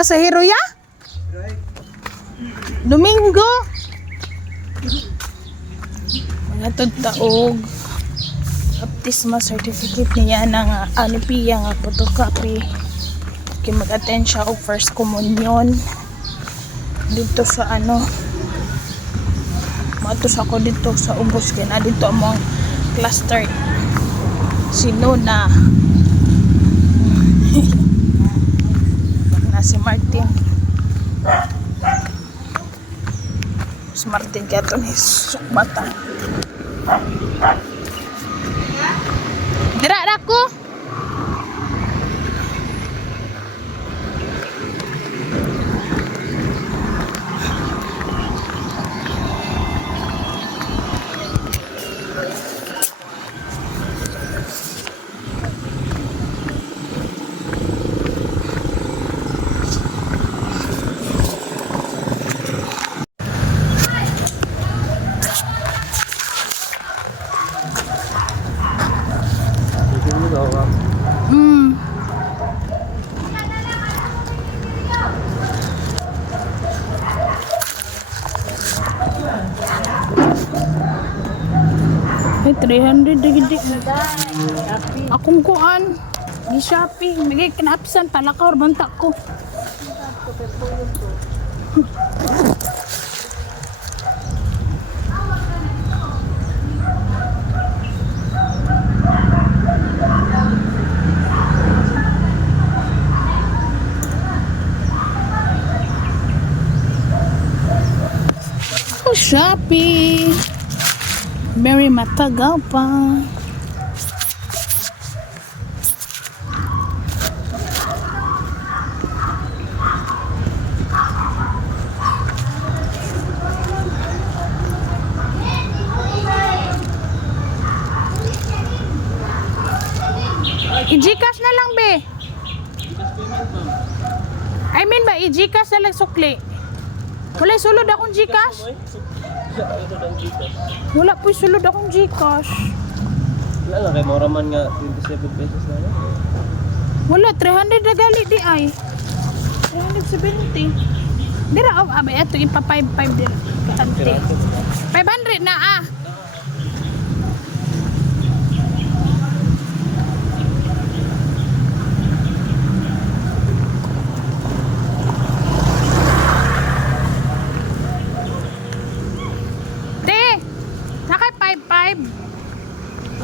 masahero ya? Domingo. Mga taog baptismal certificate niya ng Piya nga photocopy. Kaya mag-attend siya og first communion dito sa matos ako dito sa ubos kaya na dito among cluster Sinona na si Martin kaya ito ni Sukbata dira ako ay 300 digdi akong kuan di Shopee magay kinapsan palakaw banta ko Shopee Mary matagal pa. I-Gcash na lang be. I mean ba i-Gcash na lang sukli. Wala sulod akong Gcash. Wala po sulod akong Gcash. Wala lang kay Moraman nga 27 pesos na lang. Wala 300 na gali di ay. 370. Dira abay ato ipa 55 dira. 500 na ah.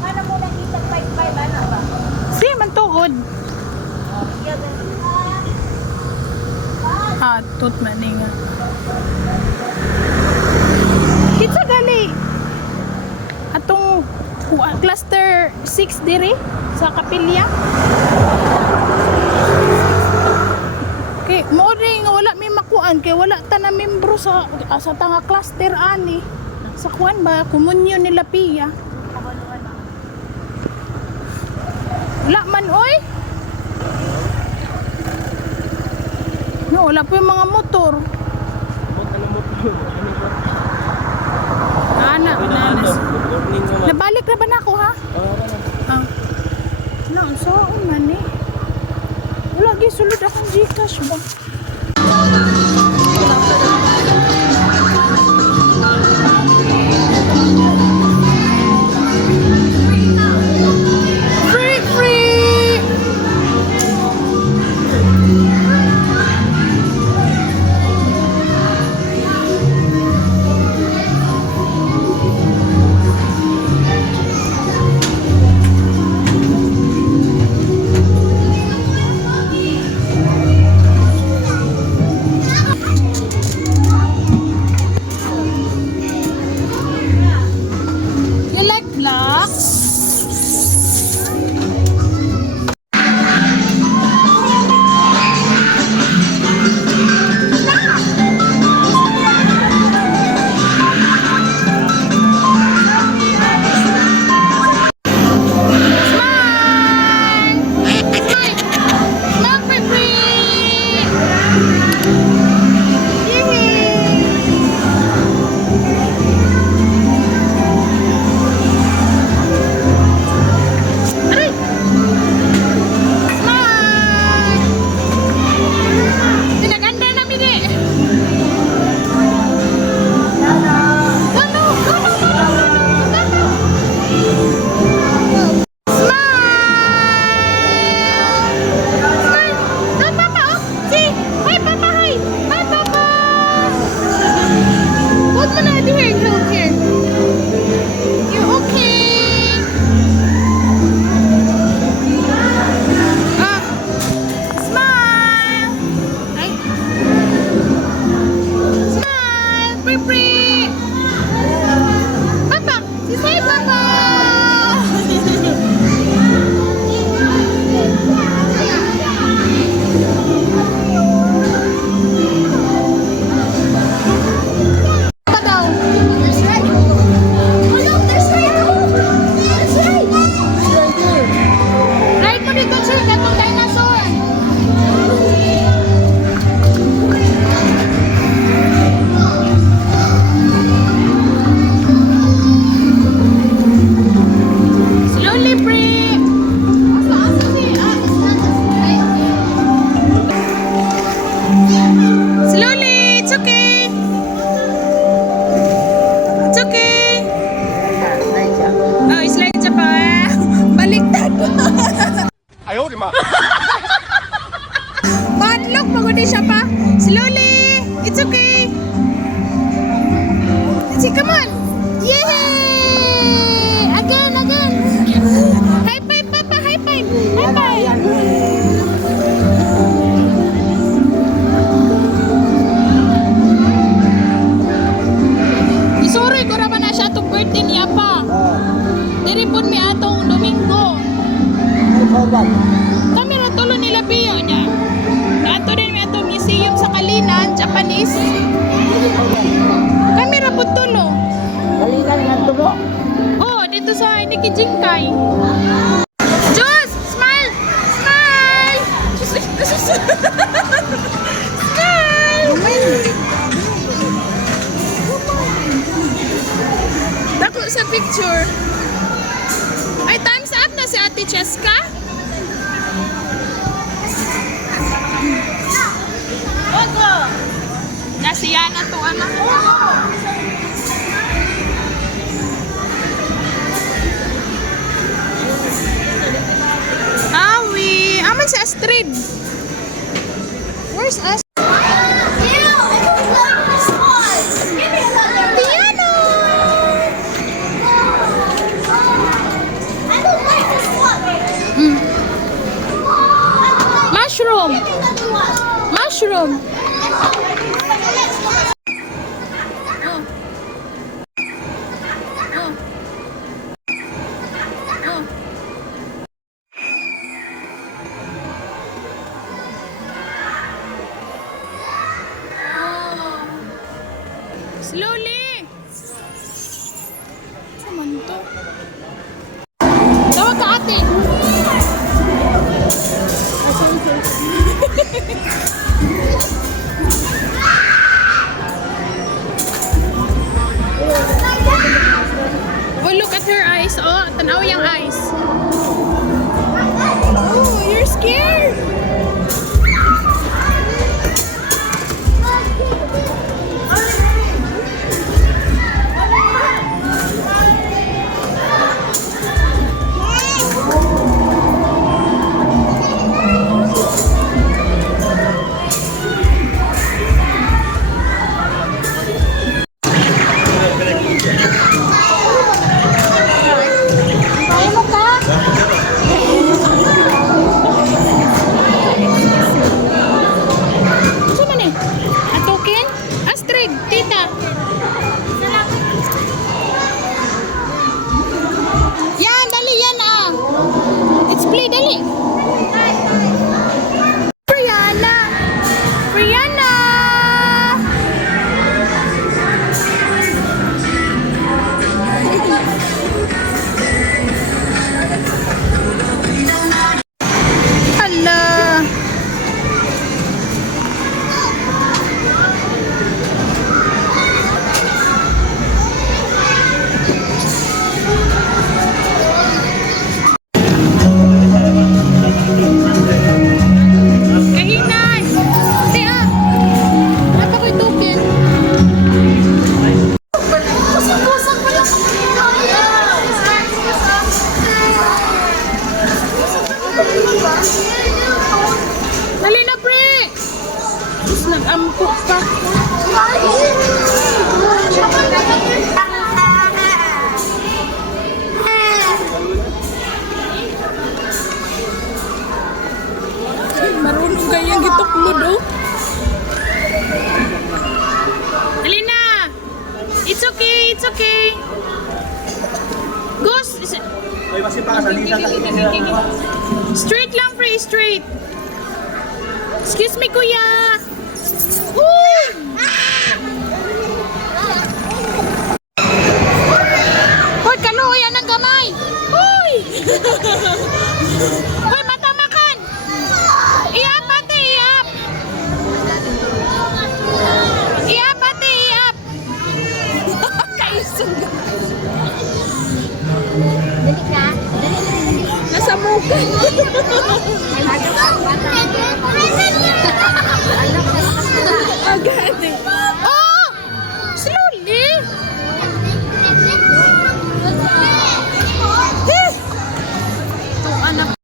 Ano mo lang kita 55 ano ba? Si man tuod. Tut maninga. Kitsa gali. Atong cluster 6 diri sa Kapilya. Okay, mo ring wala mi makuan kay wala ta na membro sa tanga cluster ani. Sa kuan ba komunyon nila Piya. Wala man oy. No, wala po yung mga motor. Ana, nanas. Nabalik na ba na ako ha? No, saan man eh. Wala gisulod akong Gcash ba? five, Papa! Pa daw. Ride mo dito, Chick, atong dinosaur. Slowly, Pre. Slowly, it's okay. It's okay. Oh, slide siya pa. Baliktad. Madlock, pagod siya pa. Slowly. It's okay. Let's see, come on. Yay! Again, again. High five, Papa. High five. High five. Sorry ko naman na siya itong birthday niya pa. Diripon mi atong Domingo. Kami na tulo nila Pio niya. Nato din mi atong museum sa Kalinan, Japanese. Kami ra po tulo. Kalinan nga tubo. Oh, dito sa Niki Jingkay. Jus! Smile! Smile! Smile! Dako sa picture. Ay, time's up na si Ate Cheska. Ogo! Nasiya na to, anak. Awi! Aman si Astrid. Where's Astrid? Mushroom. Mushroom. Oh. Oh. Oh. Slowly. Saman to. Tawag ka ate. Oh, look at her eyes. Oh, tanaw yung eyes. Oh, you're scared. Kaya mo ka? Saan man eh? Atukin? Astrid, tita. Yan, dali yan ah. It's play, dali. Brianna. Brianna. Hala. Kahinay. Ate ah. Napa ko'y tukin. Kusang-kusang pa lang. Dali na, pre! Tapos nag-ampo pa. Ay, marunong kayang gituklod, oh. Dali na! It's okay, it's okay. Straight lang, free straight. Excuse me, kuya. Uy! Hoy, kaluyan ng kamay. Uy! Hoy, matamakan. Iap, ate, iap. Iap, ate, iap. Kaisog. Dali ka. Nasa muka. Agad. Oh! Slowly. Anak.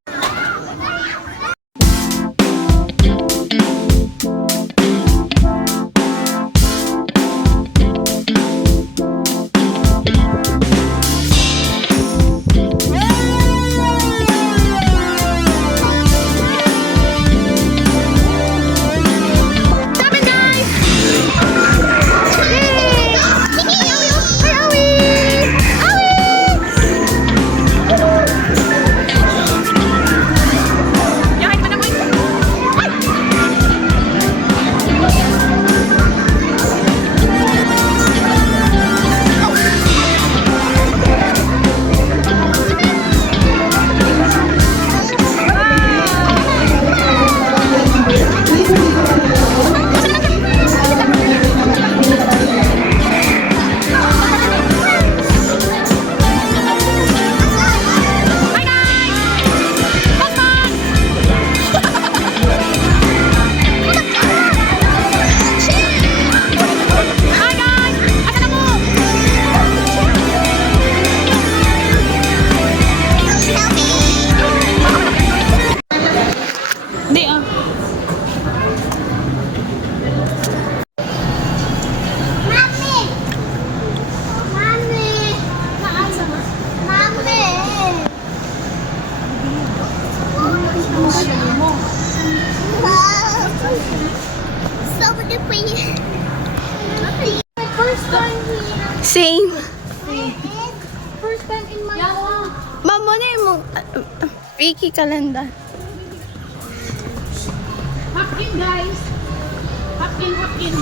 Di ah. Mami! Mami! Mami! Somebody please. First time here. Same. First time in my home. Mamo na yung Vicky Kalanda. Hop in, guys. Hop in, hop in.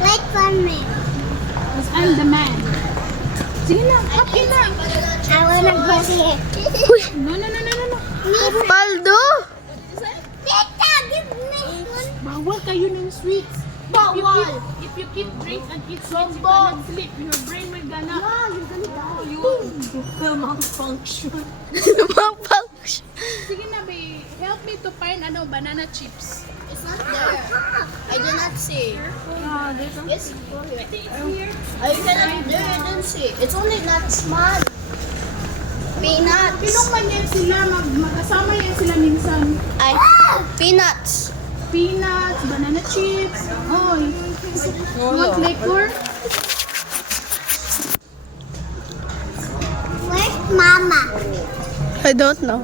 Wait for me. Because I'm the man. Sige na, hop in na. I wanna go here. No, no, no, no, no, no. Paldo! Tita, give me one. Bawal kayo ng sweets. Bawal. If you keep drinks and eat sweets, you cannot sleep. Your brain will gonna... Yeah, you're gonna die. You malfunction. Malfunction. Sige na, babe. Help me to find banana chips. It's not there. I did not see. Ah, there's some... It's here. I cannot do it. I didn't see. It's only not small. Peanuts. Pinong man yan sila, magkasama yan sila minsan. Peanuts. Peanuts, banana chips. Oy. What liquor? Where's Mama? I don't know.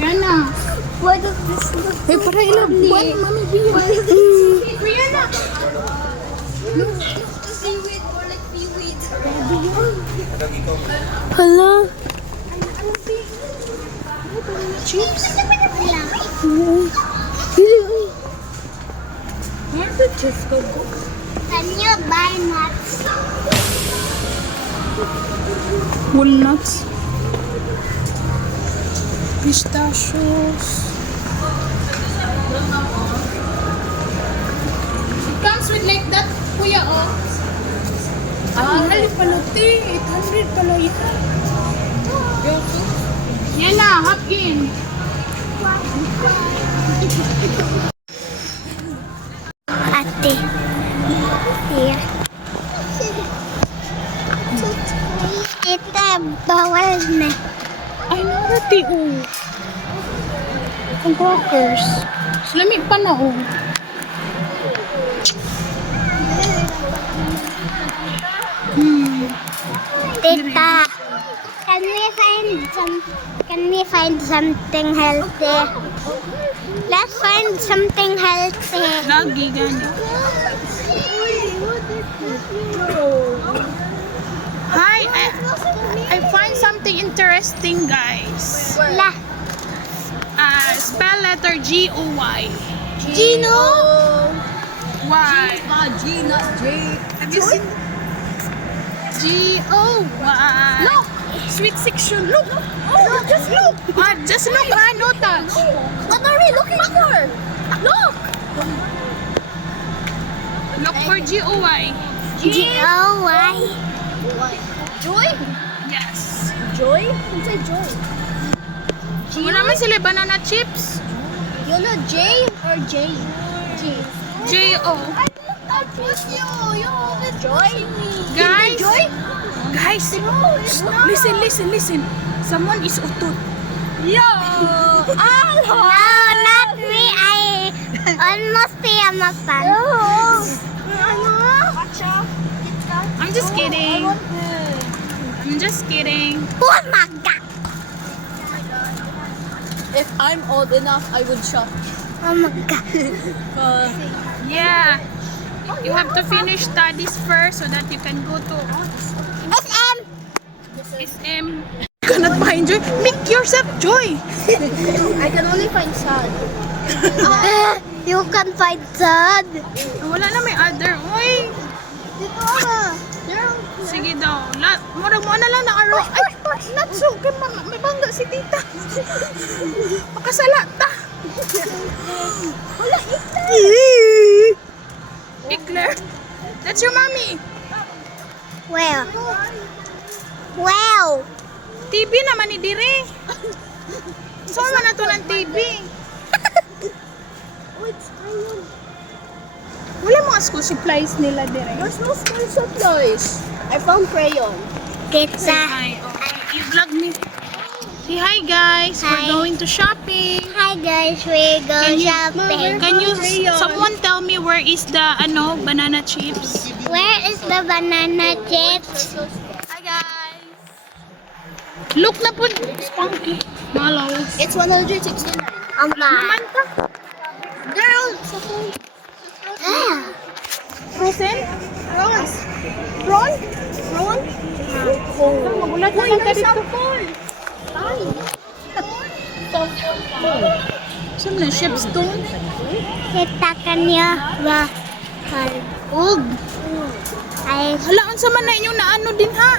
Rihanna. What does this look Hey, para ilang buwan, mami, biyo. Rihanna. Seaweed or like seaweed. Hala. Chips. Where did chips go? Can you buy nuts? Walnuts. Pistachios. It comes with like that, kuya, oh. Mahal pala, 800 pala yan. Yan na, hop in. Ate. Here. Ito, bawal na. Ay, narati, oh. Ang crackers. Lamig pa na, oh. Tita, can we find something healthy? Let's find something healthy. Lagi gani. Hi, interesting, guys. La. Spell letter G-O-Y. Gino. Y. G, not J. Have you seen? G-O-Y. Look. Sweet section. Look. Oh, just look. Just look, no touch. What are we looking for? Look. Look for G-O-Y. G-O-Y. Joy? Yes. Joy? Who said joy? Wala naman sila banana chips. You know J or J? G. J-O. I looked up with you. You always joy me. Guys. Joy? Guys, No, it's not. listen. Someone is utot. Yo. No, not me. I almost see a mukbang. I'm just kidding. I'm just kidding. Oh my god. If I'm old enough, I would shop. Oh my god. Yeah. You have to finish studies first so that you can go to SM. SM. You cannot find joy. Make yourself joy. I can only find sad. You can find sad. Wala na may other. Uy. Dito ka. Sige daw. Murag mo na lang na aro. Ay, not so. May bangga si tita. Makasala ta. Wala, Eclair. That's your mommy. Well. Well. TV naman ni Dire. So man na to ng TV. Oh, it's crayon. Wala mga school supplies nila Dire. There's no school supplies. I found crayon. Pizza. Hi. Okay. You vlog me. Say hi guys. We're Hi. going to shopping. Hi guys, we go shopping. Can you someone tell me where is the banana chips? Where is the banana chips? Hi guys. Look na po spunky. Malos. It's 169. Ang Naman ka. Girl! Ah. Frozen? Prawns. Prawn? Prawn? Magulat na lang ka dito. Saan na? Chef Stone? Kita kanya ba halug? Ay, Hala, ang sama na inyong naano din ha.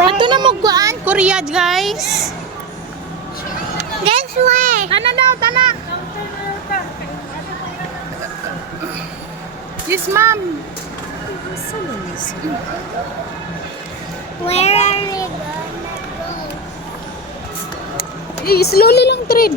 Ato na magkuan, Korea guys. this way. Tana daw, tana. Yes, ma'am. Where are we gonna go? Slowly lang tread.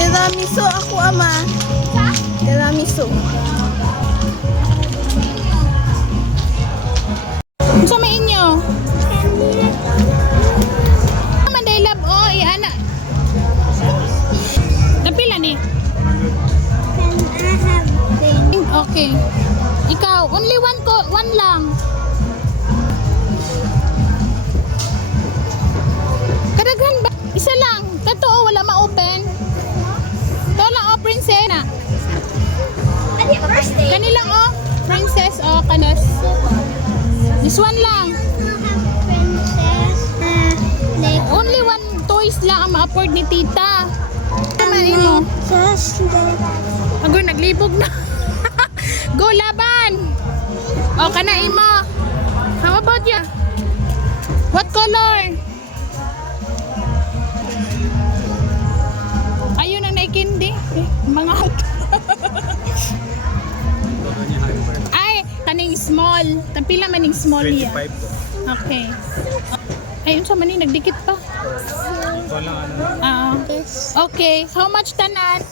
Tiramisu ako, ama. Tiramisu. Sa may inyo. Manday lab o iana. Napila ni. Can I have thing? Okay. Ikaw, only one lang. Kadaghan ba? Isa lang. Totoo, wala ma-open. Ito lang, oh, princess na. Kanilang, oh, princess, oh, kanas. This one lang. Princess. Like Only one toys lang ang ma-afford ni tita. Tamanin mo. just Agoy, naglibog na. Go, laban! O, kanain mo. How about ya? What color? Ayun ang naikindi. Mga ay, kaning small. Tapila maning small ya. Okay. Ayun sa maning, nagdikit pa. this. Okay, how much tanan?